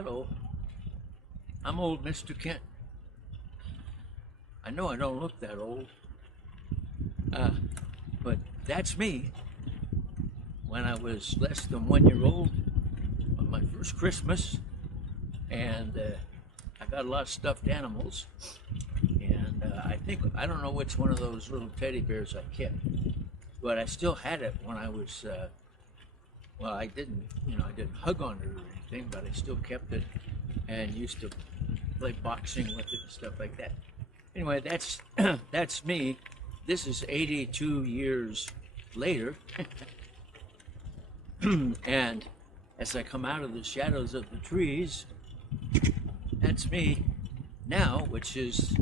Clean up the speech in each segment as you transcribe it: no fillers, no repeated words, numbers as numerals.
Hello, I'm old Mr. Kent. I know I don't look that old, uh, but that's me when I was less than 1 year old on my first Christmas, and I got a lot of stuffed animals, and I don't know which one of those little teddy bears I kept, but I still had it when I was, well, I didn't hug on it or anything, but I still kept it and used to play boxing with it and stuff like that. Anyway, that's that's me. This is 82 years later, and as I come out of the shadows of the trees, that's me now, which is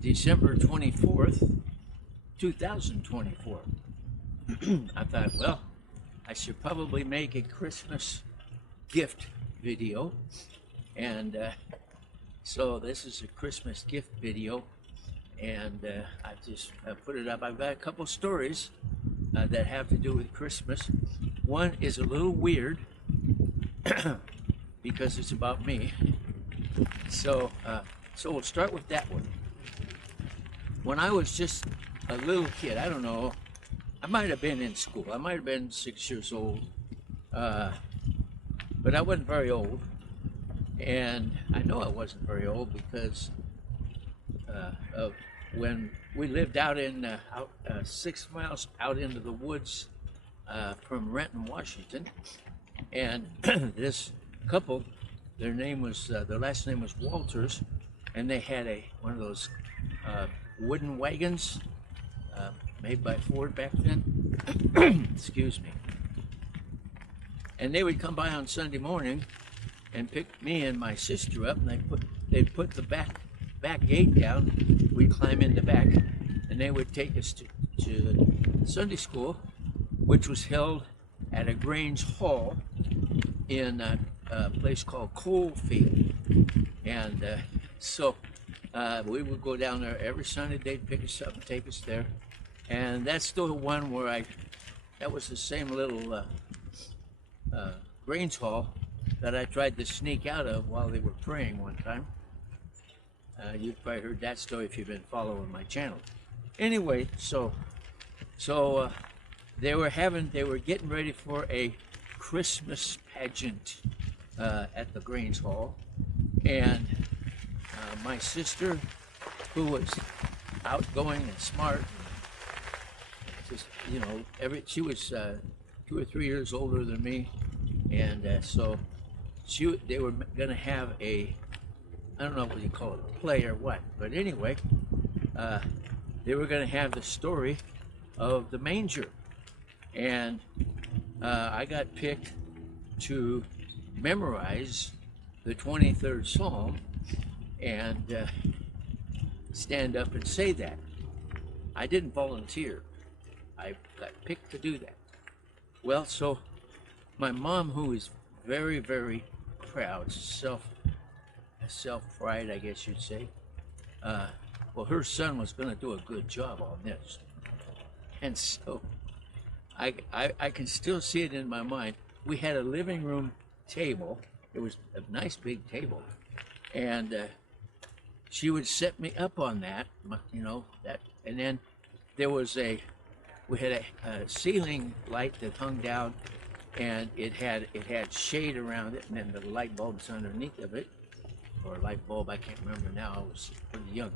December 24th, 2024. I thought, well, I should probably make a Christmas gift video, and so this is a Christmas gift video, and I just put it up. I've got a couple stories that have to do with Christmas. One is a little weird because it's about me. So we'll start with that one. When I was just a little kid, I don't know, I might have been in school. I might have been 6 years old, but I wasn't very old. And I know I wasn't very old because of when we lived out in 6 miles out into the woods from Renton, Washington, and this couple, their last name was Walters, and they had one of those wooden wagons made by Ford back then. Excuse me. And they would come by on Sunday morning and pick me and my sister up, and they'd put the back gate down. We'd climb in the back, and they would take us to Sunday school, which was held at a Grange Hall in a place called Coalfield. And so we would go down there every Sunday. They'd pick us up and take us there. And that's the one where that was the same little Grange Hall that I tried to sneak out of while they were praying one time. You've probably heard that story if you've been following my channel. Anyway, so they were getting ready for a Christmas pageant at the Grange Hall, and my sister, who was outgoing and smart, just she was 2 or 3 years older than me, and so they were going to have I don't know what you call it, a play or what, but anyway, they were going to have the story of the manger, and I got picked to memorize the 23rd Psalm and stand up and say that. I didn't volunteer. I got picked to do that. Well, so my mom, who is very, very proud, self-pride, I guess you'd say, well, her son was going to do a good job on this. And so I can still see it in my mind. We had a living room table. It was a nice big table. And she would set me up on that, that. And then we had a ceiling light that hung down, and it had shade around it, and then the light bulbs underneath of it, or a light bulb, I can't remember now, I was pretty young.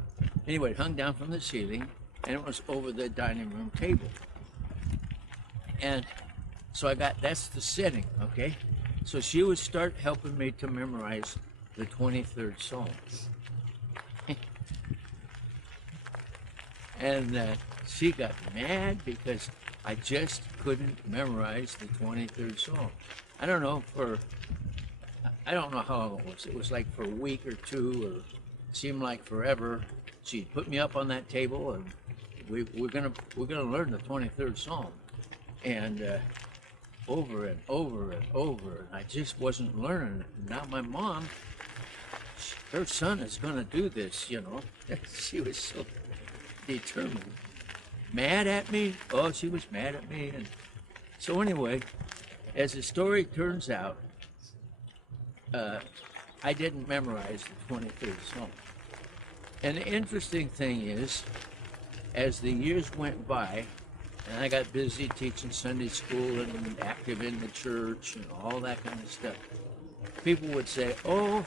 Anyway, it hung down from the ceiling, and it was over the dining room table. And so that's the setting, okay? So she would start helping me to memorize the 23rd Psalm. And she got mad because I just couldn't memorize the 23rd Psalm. I don't know how long it was. It was like for a week or two, or it seemed like forever. She put me up on that table, and we're gonna learn the 23rd Psalm, and over and over and over, and I just wasn't learning it. Now my mom, her son is gonna do this, She was so determined. Mad at me? Oh, she was mad at me. And so anyway, as the story turns out, I didn't memorize the 23rd Psalm. And the interesting thing is, as the years went by, and I got busy teaching Sunday school and active in the church and all that kind of stuff, people would say, "Oh,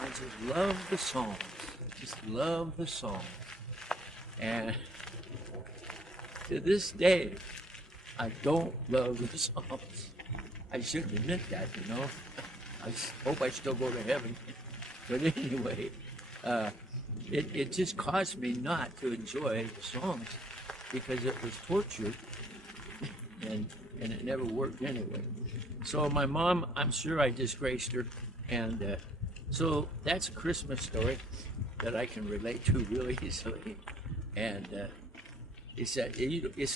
I just love the Psalms. I just love the Psalms." And to this day, I don't love the Psalms. I shouldn't admit that, you know. I hope I still go to heaven. But anyway, it just caused me not to enjoy the Psalms because it was torture and it never worked anyway. So my mom, I'm sure I disgraced her, and so that's a Christmas story that I can relate to really easily. And it's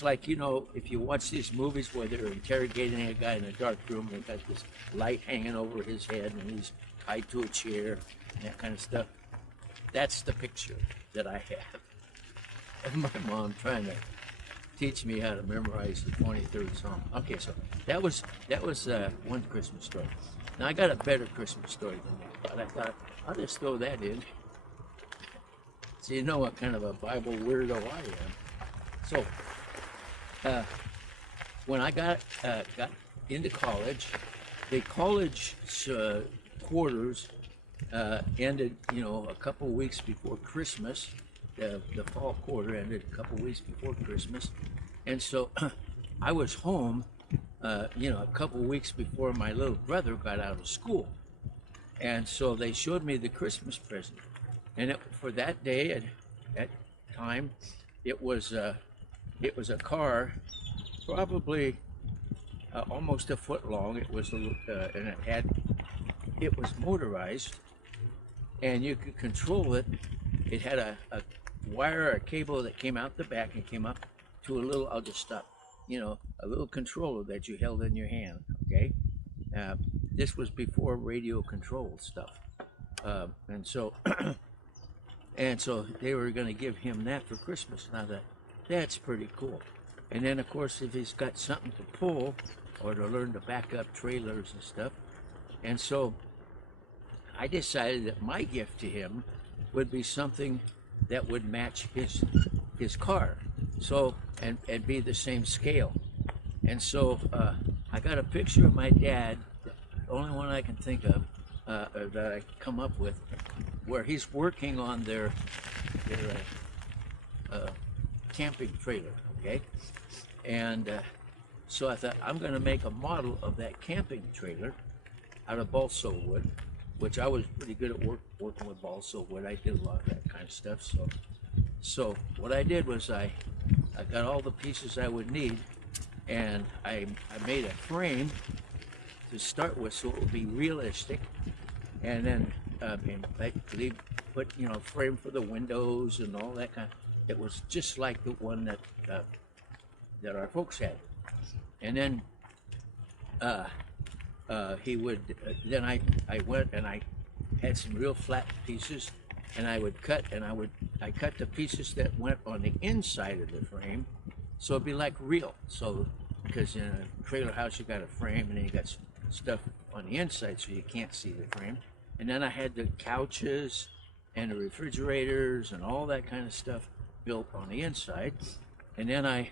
like, you know, if you watch these movies where they're interrogating a guy in a dark room, they've got this light hanging over his head and he's tied to a chair and that kind of stuff. That's the picture that I have of my mom trying to teach me how to memorize the 23rd Psalm. Okay, so that was one Christmas story. Now I got a better Christmas story than that, but I thought I'll just throw that in so you know what kind of a Bible weirdo I am. So when I got into college, the college quarters ended, you know, a couple weeks before Christmas. The fall quarter ended a couple weeks before Christmas, and so I was home, you know, a couple weeks before my little brother got out of school, and so they showed me the Christmas present, and for that day at that time, it was a car, probably almost a foot long. It was and it was motorized, and you could control it. It had a wire, a cable that came out the back and came up to a little, I'll just stop, you know, a little controller that you held in your hand, okay? This was before radio control stuff. And so they were going to give him that for Christmas. Now that's pretty cool. And then of course, if he's got something to pull or to learn to back up trailers and stuff. And so I decided that my gift to him would be something that would match his car, so and be the same scale. And so I got a picture of my dad, the only one I can think of that I come up with, where he's working on their camping trailer, okay? And so I thought, I'm going to make a model of that camping trailer out of balsa wood, which I was pretty good at working with balsa wood. I did a lot of that kind of stuff. So what I did was I got all the pieces I would need, and I made a frame to start with, so it would be realistic, and then basically put, you know, frame for the windows and all that kind. It was just like the one that our folks had, and then he would. Then I went and I had some real flat pieces, and I would cut, and I cut the pieces that went on the inside of the frame, so it'd be like real. So because in a trailer house you got a frame, and then you got stuff on the inside, so you can't see the frame. And then I had the couches and the refrigerators and all that kind of stuff built on the inside, and then I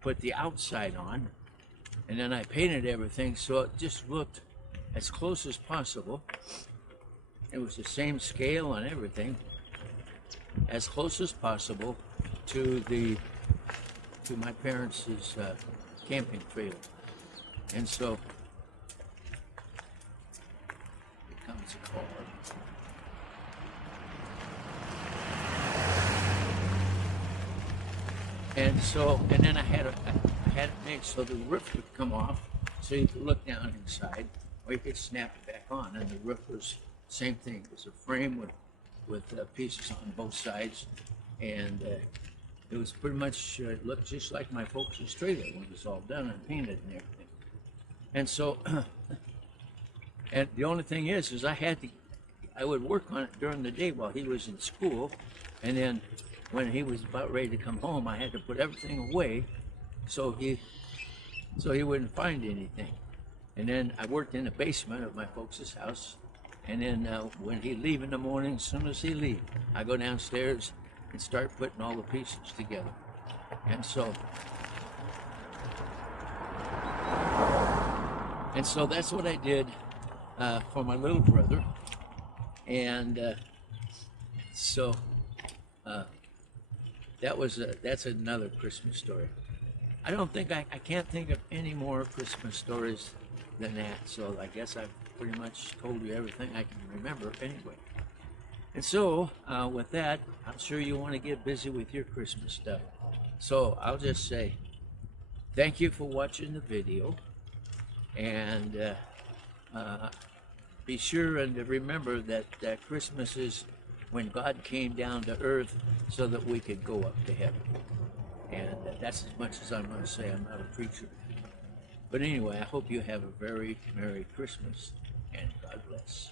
put the outside on, and then I painted everything so it just looked as close as possible. It was the same scale and everything, as close as possible to my parents' camping trailer. And so here comes a car. And then I had it made so the roof would come off, so you could look down inside, or you could snap it back on. And the roof was the same thing. It was a frame with pieces on both sides, and it was pretty much looked just like my folks' trailer when it was all done and painted and everything. And so, and the only thing is I would work on it during the day while he was in school, and then when he was about ready to come home, I had to put everything away so he wouldn't find anything. And then I worked in the basement of my folks' house. And then when he leave in the morning, as soon as he leave, I go downstairs and start putting all the pieces together. And so that's what I did for my little brother. And so that's another Christmas story. I don't think I can't think of any more Christmas stories than that. So I guess I've pretty much told you everything I can remember anyway. And so with that, I'm sure you want to get busy with your Christmas stuff. So I'll just say thank you for watching the video, and be sure and remember that Christmas is when God came down to earth so that we could go up to heaven. And that's as much as I'm going to say. I'm not a preacher. But anyway, I hope you have a very Merry Christmas, and God bless.